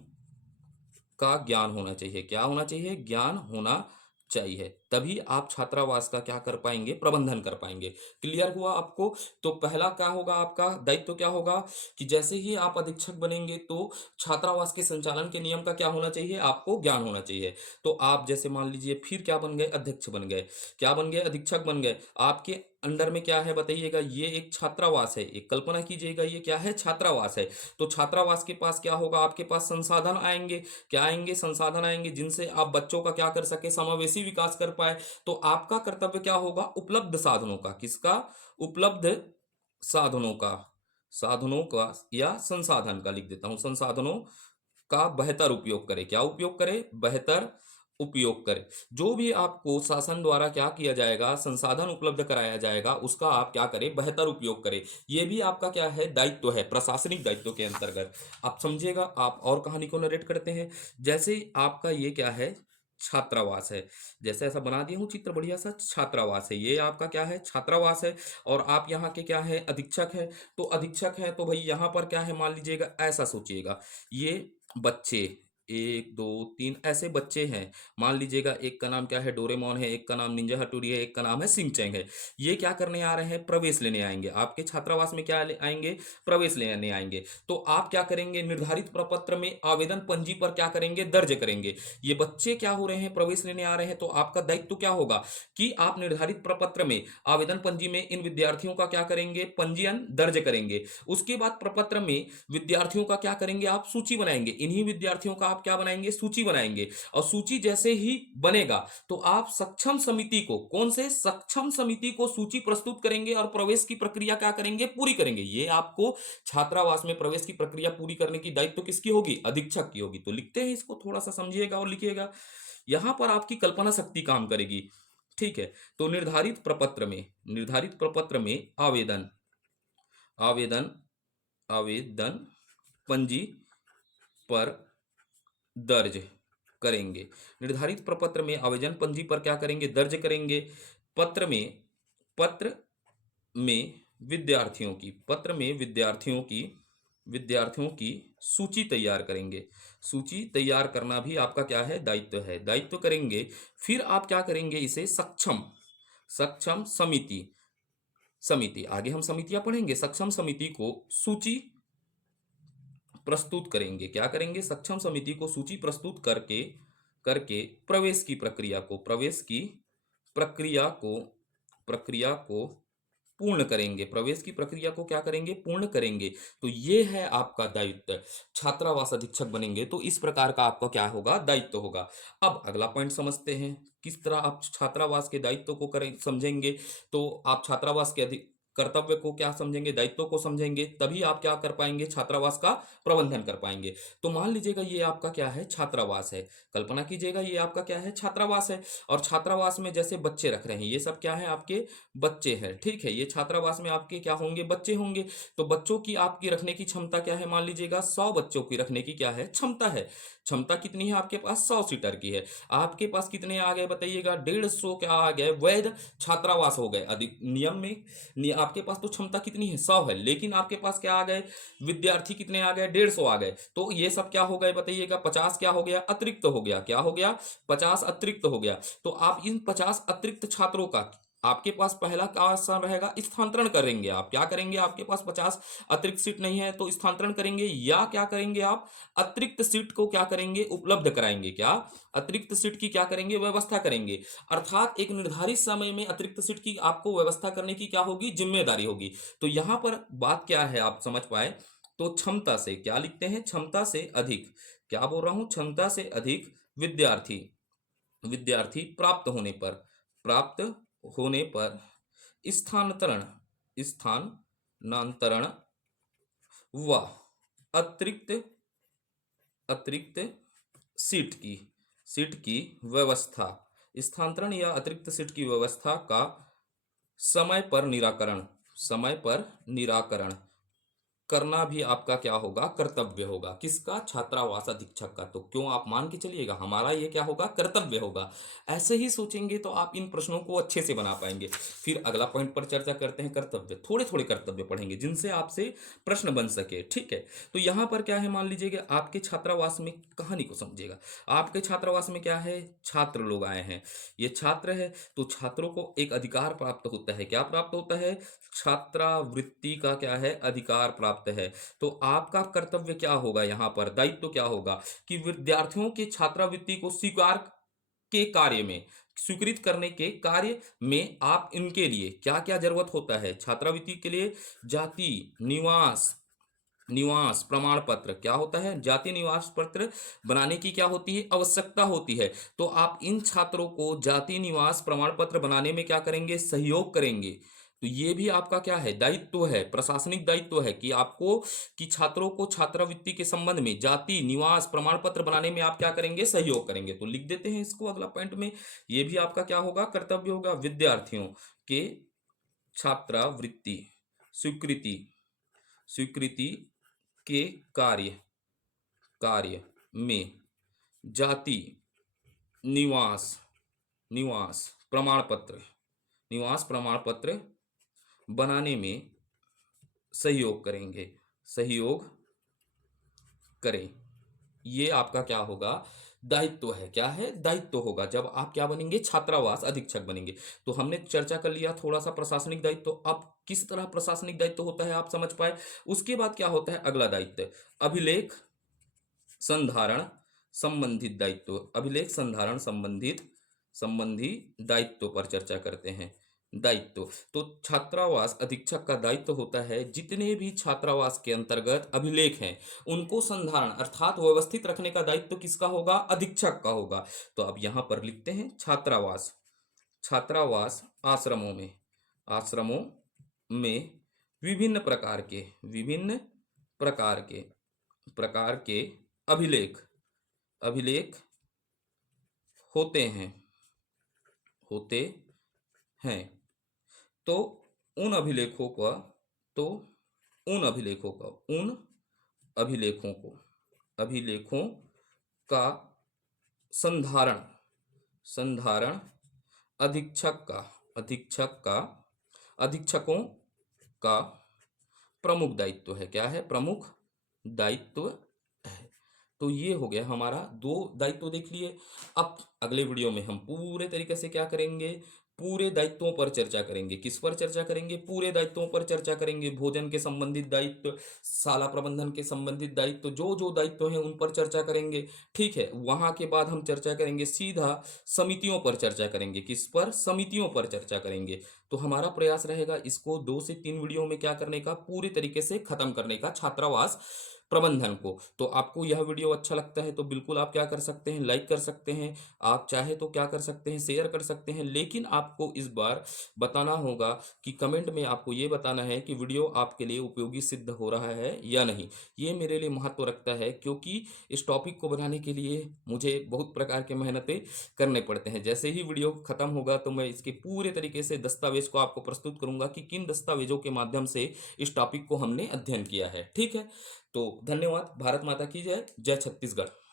का ज्ञान होना चाहिए। क्या होना चाहिए? ज्ञान होना चाहिए। तभी आप छात्रावास का क्या कर पाएंगे? प्रबंधन कर पाएंगे। क्लियर हुआ आपको? तो पहला क्या होगा आपका दायित्व? क्या होगा कि जैसे ही आप अधीक्षक बनेंगे तो छात्रावास के संचालन के नियम का क्या होना चाहिए? आपको ज्ञान होना चाहिए। तो आप जैसे मान लीजिए फिर क्या बन गए? अध्यक्ष बन गए। क्या बन गए? अधीक्षक बन गए। आपके अंडर में क्या है बताइएगा? ये एक छात्रावास है। एक कल्पना कीजिएगा, ये क्या है? छात्रावास है। तो छात्रावास के पास क्या होगा? आपके पास संसाधन आएंगे। क्या आएंगे? संसाधन आएंगे जिनसे आप बच्चों का क्या कर सके? समावेशी विकास कर पाए। तो आपका कर्तव्य क्या होगा? उपलब्ध साधनों का, किसका? उपलब्ध साधनों का, साधनों का या संसाधन का लिख देता हूं, संसाधनों का बेहतर उपयोग करें। क्या उपयोग करें? बेहतर उपयोग करें। जो भी आपको शासन द्वारा क्या किया जाएगा, संसाधन उपलब्ध कराया जाएगा, उसका आप क्या करें, बेहतर उपयोग करें। ये भी आपका क्या है, दायित्व है, प्रशासनिक दायित्व के अंतर्गत। आप समझिएगा, आप और कहानी को नरेट करते हैं। जैसे आपका ये क्या है, छात्रावास है। जैसे ऐसा बना दिया हूँ चित्र बढ़िया सा, छात्रावास है, ये आपका क्या है, छात्रावास है। और आप यहाँ के क्या है, अधीक्षक है। तो अधीक्षक है तो भाई यहाँ पर क्या है, मान लीजिएगा, ऐसा सोचिएगा, ये बच्चे, एक दो तीन ऐसे बच्चे हैं। मान लीजिएगा एक का नाम क्या है, डोरेमोन है, एक का नाम निंजा हटूरी है, एक का नाम है सिंचैंग है। ये क्या करने आ रहे हैं, प्रवेश लेने आएंगे आपके छात्रावास में। क्या आएंगे, प्रवेश लेने आएंगे। तो आप क्या करेंगे, निर्धारित प्रपत्र में आवेदन पंजी पर क्या करेंगे, दर्ज करेंगे। ये बच्चे क्या हो रहे हैं, प्रवेश लेने आ रहे हैं, तो आपका दायित्व क्या होगा कि आप निर्धारित प्रपत्र में आवेदन पंजी में इन विद्यार्थियों का क्या करेंगे, पंजीयन दर्ज करेंगे। उसके बाद प्रपत्र में विद्यार्थियों का क्या करेंगे, आप सूची बनाएंगे। इन्हीं विद्यार्थियों का आप क्या बनाएंगे, सूची बनाएंगे। और सूची जैसे ही बनेगा तो आप सक्षम समिति को, कौन से सक्षम समिति को सूची प्रस्तुत करेंगे और प्रवेश की प्रक्रिया क्या करेंगे, पूरी करेंगे। ये आपको छात्रावास में प्रवेश की प्रक्रिया पूरी करने की दायित्व किसकी होगी, अधीक्षक की होगी। तो लिखते हैं इसको, थोड़ा सा समझिएगा और लिखिएगा। यहां पर आपकी कल्पना शक्ति काम करेगी। ठीक है। तो निर्धारित प्रपत्र में आवेदन आवेदन आवेदन पंजी पर दर्ज करेंगे। निर्धारित प्रपत्र में आवेदन पंजी पर क्या करेंगे, दर्ज करेंगे। पत्र में विद्यार्थियों की सूची तैयार करेंगे। सूची तैयार करना भी आपका क्या है, दायित्व है, दायित्व करेंगे। फिर आप क्या करेंगे, इसे सक्षम समिति आगे हम समितियां पढ़ेंगे। सक्षम समिति को सूची प्रस्तुत करेंगे। क्या करेंगे, सक्षम समिति को सूची प्रस्तुत करके करके प्रक्रिया को पूर्ण करेंगे। प्रवेश की प्रक्रिया को क्या करेंगे, पूर्ण करेंगे। तो ये है आपका दायित्व। छात्रावास अधीक्षक बनेंगे तो इस प्रकार का आपका क्या होगा, दायित्व होगा। अब अगला पॉइंट समझते हैं, किस तरह आप छात्रावास के दायित्व को करें समझेंगे। तो आप छात्रावास के कर्तव्य को क्या समझेंगे, दायित्व को समझेंगे, तभी आप क्या कर पाएंगे, छात्रावास का प्रबंधन कर पाएंगे। तो मान लीजिएगा ये आपका क्या है, छात्रावास है। कल्पना कीजिएगा ये आपका क्या है, छात्रावास है। और छात्रावास में जैसे बच्चे रख रहे हैं, ये सब क्या है, आपके बच्चे हैं। ठीक है, ये छात्रावास में आपके क्या होंगे, बच्चे होंगे। तो बच्चों की आपकी रखने की क्षमता क्या है, मान लीजिएगा 100 बच्चों की रखने की क्या है, क्षमता है। क्षमता कितनी है आपके पास, 100 सीटर की है। आपके पास कितने आ गए बताइएगा, 150 क्या आ गए, वैध छात्रावास हो गए। अधिक नियम में आपके पास तो क्षमता कितनी है, 100 है, लेकिन आपके पास क्या आ गए, विद्यार्थी कितने आ गए, 150 आ गए। तो ये सब क्या हो गए बताइएगा, 50 क्या हो गया, अतिरिक्त हो गया। क्या हो गया, 50 अतिरिक्त हो गया। तो आप इन 50 अतिरिक्त छात्रों का आपके पास पहला क्या आसान रहेगा, स्थानांतरण करेंगे। आप क्या करेंगे, आपके पास 50 अतिरिक्त सीट नहीं है तो स्थानांतरण करेंगे, या क्या करेंगे, आप अतिरिक्त सीट को क्या करेंगे, उपलब्ध कराएंगे। क्या, अतिरिक्त सीट की क्या करेंगे, व्यवस्था करेंगे। अर्थात एक निर्धारित समय में अतिरिक्त सीट की आपको व्यवस्था करने की क्या होगी, जिम्मेदारी होगी। तो यहां पर बात क्या है, आप समझ पाए तो क्षमता से क्या लिखते हैं, क्षमता से अधिक, क्या बोल रहा हूं, क्षमता से अधिक विद्यार्थी विद्यार्थी प्राप्त होने पर स्थानांतरण स्थानांतरण व अतिरिक्त अतिरिक्त सीट की व्यवस्था, स्थानांतरण या अतिरिक्त सीट की व्यवस्था का समय पर निराकरण करना भी आपका क्या होगा, कर्तव्य होगा। किसका, छात्रावास अधीक्षक का। तो क्यों, आप मान के चलिएगा हमारा ये क्या होगा, कर्तव्य होगा। ऐसे ही सोचेंगे तो आप इन प्रश्नों को अच्छे से बना पाएंगे। फिर अगला पॉइंट पर चर्चा करते हैं, कर्तव्य। थोड़े थोड़े कर्तव्य पढ़ेंगे जिनसे आपसे प्रश्न बन सके। ठीक है। तो यहाँ पर क्या है, मान लीजिएगा आपके छात्रावास में, कहानी को समझिएगा। आपके छात्रावास में क्या है, छात्र लोग आए हैं, ये छात्र है। तो छात्रों को एक अधिकार प्राप्त होता है। क्या प्राप्त होता है, छात्रावृत्ति का क्या है, अधिकार प्राप्त है। तो आपका कर्तव्य क्या होगा, यहां पर दायित्व क्या होगा कि विद्यार्थियों के छात्रावृत्ति को स्वीकृत करने के कार्य में आप इनके लिए क्या क्या जरूरत होता है, छात्रावृत्ति के लिए जाति निवास प्रमाण पत्र, क्या होता है, जाति निवास पत्र बनाने की क्या होती है, आवश्यकता होती है। तो आप इन छात्रों को जाति निवास प्रमाण पत्र बनाने में क्या करेंगे, सहयोग करेंगे। तो ये भी आपका क्या है, दायित्व है, प्रशासनिक दायित्व है कि आपको कि छात्रों को छात्रवृत्ति के संबंध में जाति निवास प्रमाण पत्र बनाने में आप क्या करेंगे, सहयोग करेंगे। तो लिख देते हैं इसको अगला पॉइंट में। ये भी आपका क्या होगा, कर्तव्य होगा। विद्यार्थियों के छात्रवृत्ति स्वीकृति स्वीकृति के कार्य कार्य में जाति निवास निवास प्रमाण पत्र निवास प्रमाण पत्र बनाने में सहयोग करेंगे, सहयोग करें। ये आपका क्या होगा, दायित्व है। क्या है, दायित्व होगा जब आप क्या बनेंगे, छात्रावास अधीक्षक बनेंगे। तो हमने चर्चा कर लिया थोड़ा सा प्रशासनिक दायित्व। अब किस तरह प्रशासनिक दायित्व होता है आप समझ पाए। उसके बाद क्या होता है, अगला दायित्व अभिलेख संधारण संबंधित दायित्व। अभिलेख संधारण संबंधी दायित्व पर चर्चा करते हैं। दायित्व तो छात्रावास अधीक्षक का दायित्व होता है जितने भी छात्रावास के अंतर्गत अभिलेख हैं उनको संधारण अर्थात व्यवस्थित रखने का दायित्व किसका होगा, अधीक्षक का होगा। तो अब यहां पर लिखते हैं छात्रावास छात्रावास आश्रमों में विभिन्न प्रकार के अभिलेख अभिलेख होते हैं होते हैं। तो उन अभिलेखों का तो उन अभिलेखों का उन अभिलेखों का संधारण संधारण अधीक्षकों का प्रमुख दायित्व है। क्या है, प्रमुख दायित्व है। तो ये हो गया हमारा, दो दायित्व देख लिए। अब अगले वीडियो में हम पूरे तरीके से क्या करेंगे, पूरे दायित्वों पर चर्चा करेंगे। किस पर चर्चा करेंगे, पूरे दायित्वों पर चर्चा करेंगे। भोजन के संबंधित दायित्व, शाला प्रबंधन के संबंधित दायित्व, जो जो दायित्व हैं उन पर चर्चा करेंगे। ठीक है, वहां के बाद हम चर्चा करेंगे सीधा समितियों पर चर्चा करेंगे। किस पर, समितियों पर चर्चा करेंगे। तो हमारा प्रयास रहेगा इसको 2 से 3 वीडियो में क्या करने का, पूरी तरीके से खत्म करने का छात्रावास प्रबंधन को। तो आपको यह वीडियो अच्छा लगता है तो बिल्कुल आप क्या कर सकते हैं, लाइक कर सकते हैं। आप चाहे तो क्या कर सकते हैं, शेयर कर सकते हैं। लेकिन आपको इस बार बताना होगा कि कमेंट में आपको ये बताना है कि वीडियो आपके लिए उपयोगी सिद्ध हो रहा है या नहीं। ये मेरे लिए महत्व रखता है क्योंकि इस टॉपिक को बनाने के लिए मुझे बहुत प्रकार के मेहनतें करने पड़ते हैं। जैसे ही वीडियो खत्म होगा तो मैं इसके पूरे तरीके से दस्तावेज को आपको प्रस्तुत करूंगा कि किन दस्तावेजों के माध्यम से इस टॉपिक को हमने अध्ययन किया है। ठीक है, तो धन्यवाद। भारत माता की जय। जय छत्तीसगढ़।